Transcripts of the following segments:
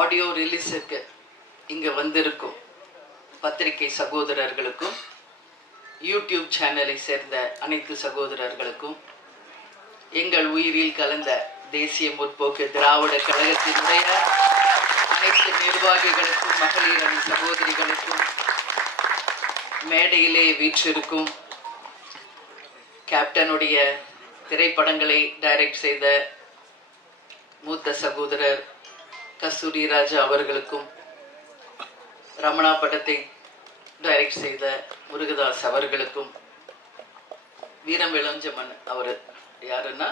Audio ரிலீஸுக்கு இங்கே வந்திருக்கும் பத்திரிகை சகோதரர்களுக்கும் யூடியூப் சேனலை சேர்ந்த அனைத்து சகோதரர்களுக்கும் எங்கள் உயிரில் கலந்த தேசிய முற்போக்கு திராவிட கழகத்தினுடைய அனைத்து நிர்வாகிகளுக்கும் மகளிர் அணி சகோதரிகளுக்கும் மேடையிலே வீற்றிருக்கும் கேப்டனுடைய திரைப்படங்களை டைரக்ட் செய்த மூத்த சகோதரர் கஸ்தூரி ராஜா அவர்களுக்கும் ரமணா படத்தை டைரக்ட் செய்த முருகதாஸ் அவர்களுக்கும் வீரம் விளஞ்சமன் அவர் யாருன்னா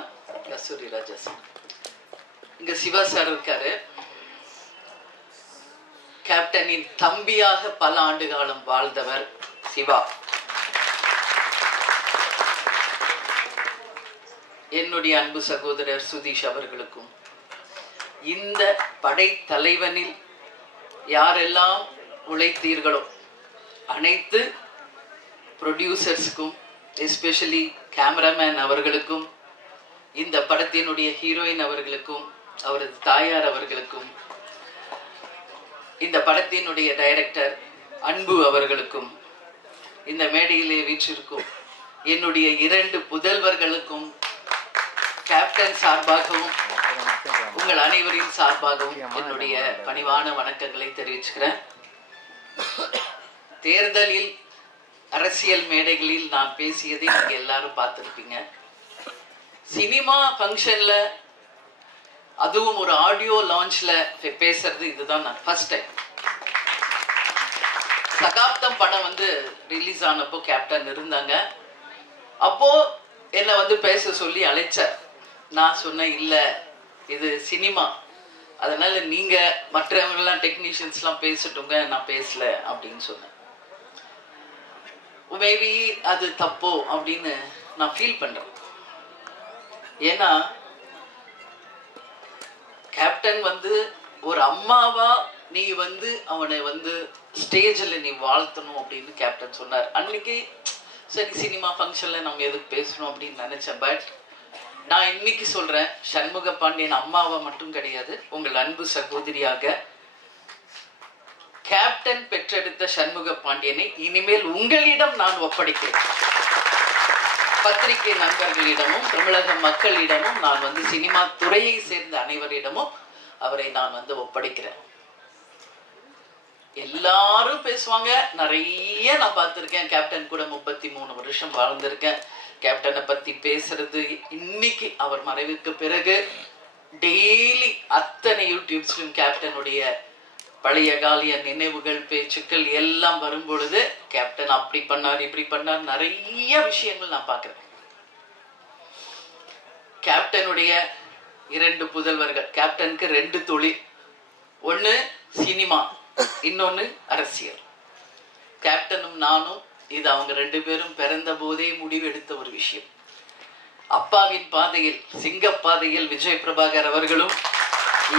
கஸ்தூரி ராஜா சார். இங்க சிவா சார் இருக்காரு. கேப்டனின் தம்பியாக பல ஆண்டு காலம் வாழ்ந்தவர் சிவா. என்னுடைய அன்பு சகோதரர் சுதீஷ் அவர்களுக்கும் இந்த படை தலைவனில் யாரெல்லாம் உழைத்தீர்களோ அனைத்து ப்ரொடியூசர்ஸ்க்கும் எஸ்பெஷலி கேமராமேன் அவர்களுக்கும் இந்த படத்தினுடைய ஹீரோயின் அவர்களுக்கும் அவரது தாயார் அவர்களுக்கும் இந்த படத்தினுடைய டைரக்டர் அன்பு அவர்களுக்கும் இந்த மேடையிலே வீற்றிருக்கும் என்னுடைய 2 புதல்வர்களுக்கும் கேப்டன் சார்பாகவும் உங்கள் அனைவரின் சார்பாகவும் என்னுடைய பணிவான வணக்கங்களை தெரிவிச்சுக்கிறேன். தேர்தலில் அரசியல் மேடைகளில் நான் பேசியதை நீங்க எல்லாரும் பார்த்துருப்பீங்க. சினிமா ஃபங்க்ஷன்ல அதுவும் ஒரு ஆடியோ லான்ச்ல பேசுறது இதுதான் நான் ஃபர்ஸ்ட் டைம். சகாப்தம் படம் ரிலீஸ் ஆனப்போ கேப்டன் இருந்தாங்க. அப்போ என்னை பேச சொல்லி அழைச்சார். நான் சொன்னேன், இல்லை இது சினிமா, அதனால நீங்க மற்றவங்கெல்லாம் டெக்னீஷியன்ஸ்லாம் பேசட்டுங்க, நான் பேசல அப்படின்னு சொன்னேன். மேபி அது தப்போ அப்படின்னு நான் ஃபீல் பண்றேன். ஏன்னா கேப்டன் ஒரு அம்மாவா நீ அவனை ஸ்டேஜில் நீ வாழ்த்தணும் அப்படின்னு கேப்டன் சொன்னார். அன்னைக்கு சரி சினிமா ஃபங்க்ஷன்ல நம்ம எதுக்கு பேசணும் அப்படின்னு நினைச்சேன். பட் நான் இன்னைக்கு சொல்றேன், சண்முக பாண்டியன் அம்மாவா மட்டும் கிடையாது, உங்கள் அன்பு சகோதரியாக கேப்டன் பெற்றெடுத்த சண்முக பாண்டியனை இனிமேல் உங்களிடம் நான் ஒப்படைக்கிறேன். பத்திரிகை நண்பர்களிடமும் தமிழக மக்களிடமும் நான் சினிமா துறையை சேர்ந்த அனைவரிடமும் அவரை நான் ஒப்படைக்கிறேன். எல்லாரும் பேசுவாங்க, நிறைய நான் பார்த்திருக்கேன். கேப்டன் கூட 33 வருஷம் வாழ்ந்திருக்கேன். கேப்டனை பத்தி பேசுறது இன்னைக்கு அவர் மறைவுக்கு பிறகு டெய்லி அத்தனை யூடியூப்ஸ்லும் கேப்டனுடைய பழைய காலிய நினைவுகள் பேச்சுக்கள் எல்லாம் வரும்பொழுது கேப்டன் அப்படி பண்ணார் இப்படி பண்ணார் நிறைய விஷயங்கள் நான் பார்க்கிறேன். கேப்டனுடைய 2 புதல்வர்கள். கேப்டனுக்கு 2 தொழில், ஒன்னு சினிமா, இன்னொன்னு அரசியல். கேப்டனும் நானும் இது அவங்க 2 பேரும் பிறந்த போதே முடிவெடுத்த ஒரு விஷயம். அப்பாவின் பாதையில் சிங்கப்பாதையில் விஜய் பிரபாகர் அவர்களும்,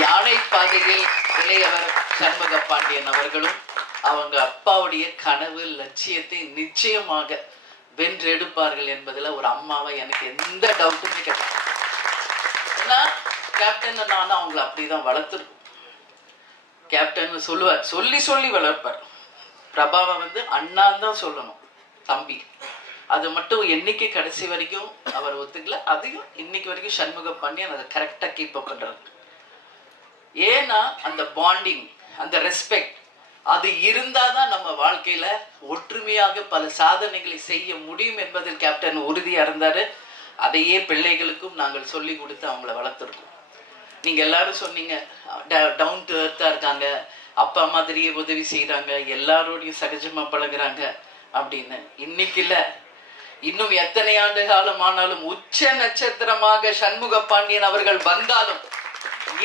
யானை பாதையில் இளையவர் சண்முக பாண்டியன் அவர்களும் அவங்க அப்பாவுடைய கனவு லட்சியத்தை நிச்சயமாக வென்றெடுப்பார்கள் என்பதுல ஒரு அம்மாவை எனக்கு எந்த டவுட்டுமே கிடையாது. ஏன்னா கேப்டன் நானும் அவங்களை அப்படிதான் வளர்த்துருக்கோம். கேப்டன் சொல்லுவார், சொல்லி சொல்லி வளர்ப்பார். பிரபாவை அண்ணான் தான் சொல்லணும், தம்பி. அது மட்டும் என்னைக்கு கடைசி வரைக்கும் அவர் ஒத்துக்கல. அதையும் இன்னைக்கு வரைக்கும் சண்முக பாண்டியன் அதை கரெக்டா கீப் அப் பண்றாரு. ஏன்னா அந்த பாண்டிங், அந்த ரெஸ்பெக்ட் அது இருந்தாதான் நம்ம வாழ்க்கையில ஒற்றுமையாக பல சாதனைகளை செய்ய முடியும் என்பதில் கேப்டன் உறுதியா இருந்தாரு. அதையே பிள்ளைகளுக்கும் நாங்கள் சொல்லி கொடுத்து அவங்கள வளர்த்துருக்கோம். நீங்க எல்லாரும் சொன்னீங்க டவுன் டு எர்த்தா இருக்காங்க, அப்பா மாதிரியே உதவி செய்யறாங்க, எல்லாரோடையும் சகஜமா பழகுறாங்க அப்படின்னு. இன்னைக்கு இல்ல, இன்னும் எத்தனை ஆண்டு காலம் ஆனாலும் உச்ச நட்சத்திரமாக சண்முக பாண்டியன் அவர்கள் வந்தாலும்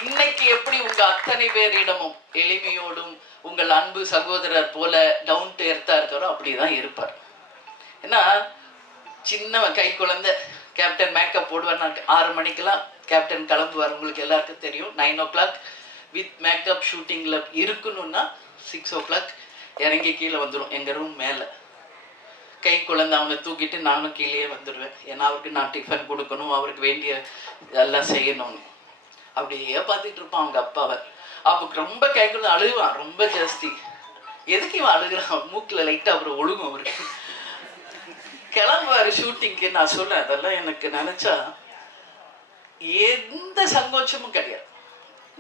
இன்னைக்கு எப்படி உங்க அத்தனை பேரிடமும் எளிமையோடும் உங்கள் அன்பு சகோதரர் போல டவுன் டு எர்த்தா இருக்காரோ அப்படிதான் இருப்பார். ஏன்னா சின்ன கை குழந்தை கேப்டன் மேக்கப் போடுவார். 6 மணிக்கெல்லாம் கேப்டன் கிளம்புவார். உங்களுக்கு எல்லாருக்கும் தெரியும். 9 o'clock வித் மேக்கப் ஷூட்டிங்ல இருக்கணும்னா 6 o'clock இறங்கி கீழே வந்துடும் எங்க ரூம் மேல. கை குழந்தை அவனை தூக்கிட்டு நானும் கீழே வந்துடுவேன். ஏன்னா அவருக்கு நான் டிஃபன் கொடுக்கணும், அவருக்கு வேண்டிய இதெல்லாம் செய்யணும்னு. அப்படியே பார்த்துட்டு இருப்பான் அவங்க அப்பாவை. அப்போ ரொம்ப கேட்கறது அழுகுவான் ரொம்ப ஜாஸ்தி. எதுக்கு இவன் அழுகுறான்? மூக்கில் லைட்டாக அப்புறம் ஒழுகும் அவருக்கு. கிளம்புவாரு ஷூட்டிங்க்கு. நான் சொல்றேன் அதெல்லாம் எனக்கு நினைச்சா எந்த சங்கோச்சமும் கிடையாது.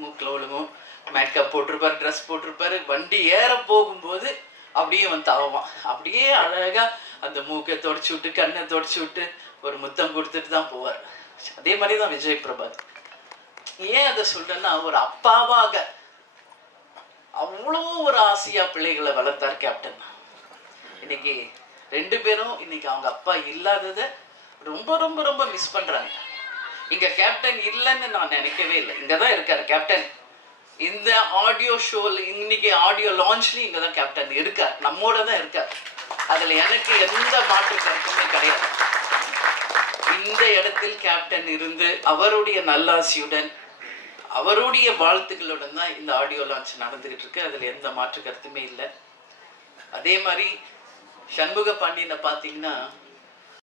மூக்கில் ஒழுகும், மேக்கப் போட்டிருப்பாரு, ட்ரெஸ் போட்டிருப்பாரு. வண்டி ஏற போகும்போது அப்படியே வந்து தாவான். அப்படியே அழகா அந்த மூக்கை தொடச்சி விட்டு கண்ணை தொடச்சி விட்டு ஒரு முத்தம் கொடுத்துட்டு தான் போவார். அதே மாதிரி தான் விஜய் பிரபாத். ஏன் அதை சொல்றேன்னா, ஒரு அப்பாவாக அவ்வளோ ஒரு ஆசையா பிள்ளைகளை வளர்த்தார் கேப்டன். இன்னைக்கு 2 பேரும் இன்னைக்கு அவங்க அப்பா இல்லாததை ரொம்ப ரொம்ப ரொம்ப மிஸ் பண்றாங்க. இங்க கேப்டன் இல்லைன்னு நான் நினைக்கவே இல்லை. இங்கதான் இருக்காரு கேப்டன். இந்த ஆடியோ ஷோல இன்னைக்கு ஆடியோ லான்ச்லயும் இங்கதான் கேப்டன் இருக்கார், நம்மோட தான் இருக்கார். அதுல எனக்கு எந்த மாற்று கருத்துமே கிடையாது. இந்த இடத்தில் கேப்டன் இருந்து அவருடைய நல்லாசியுடன் அவருடைய வாழ்த்துக்களுடன் தான் இந்த ஆடியோ லான்ச் நடந்துகிட்டு இருக்கு. அதுல எந்த மாற்று கருத்துமே இல்லை. அதே மாதிரி சண்முக பாண்டியனை பார்த்தீங்கன்னா